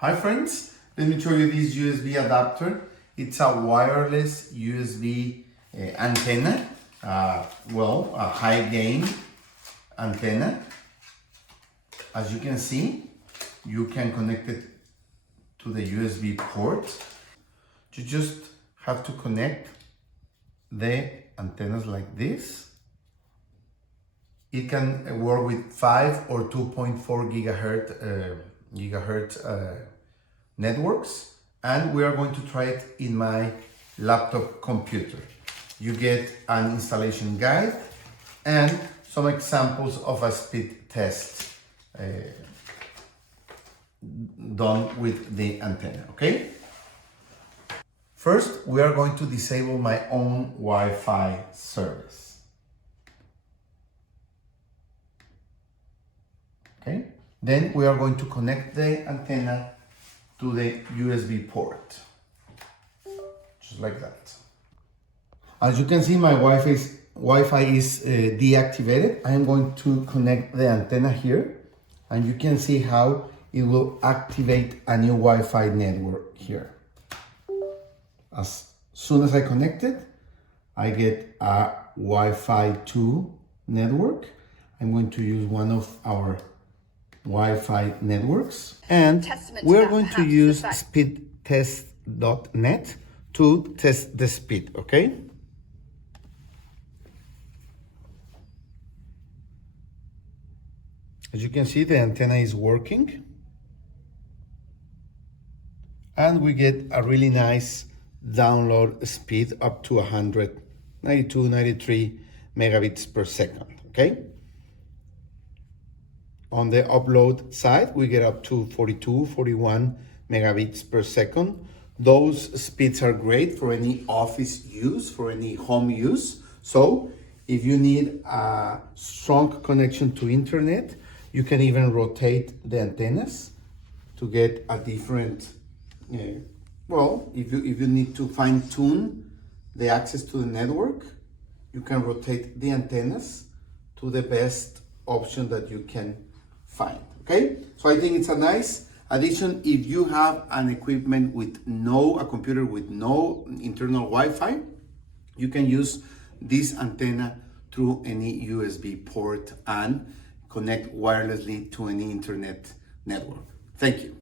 Hi friends, let me show you this USB adapter. It's a wireless USB antenna, a high gain antenna. As you can see, you can connect it to the USB port. You just have to connect the antennas like this. It can work with 5 or 2.4 gigahertz networks, and we are going to try it in my laptop computer. You get an installation guide and some examples of a speed test done with the antenna, okay? First, we are going to disable my own Wi-Fi service. Okay, then we are going to connect the antenna to the USB port, just like that. As you can see, my Wi-Fi is deactivated. I am going to connect the antenna here, and you can see how it will activate a new Wi-Fi network here. As soon as I connect it, I get a Wi-Fi 2 network. I'm going to use one of our Wi-Fi networks, and we're going to use speedtest.net to test the speed, okay? As you can see, the antenna is working, and we get a really nice download speed up to 192, 93 megabits per second, okay? On the upload side, we get up to 42, 41 megabits per second. Those speeds are great for any office use, for any home use. So if you need a strong connection to internet, you can even rotate the antennas to get a different, if you need to fine tune the access to the network, you can rotate the antennas to the best option that you can find, okay? So I think it's a nice addition. If you have an equipment with a computer with no internal Wi-Fi, you can use this antenna through any USB port and connect wirelessly to any internet network. Thank you.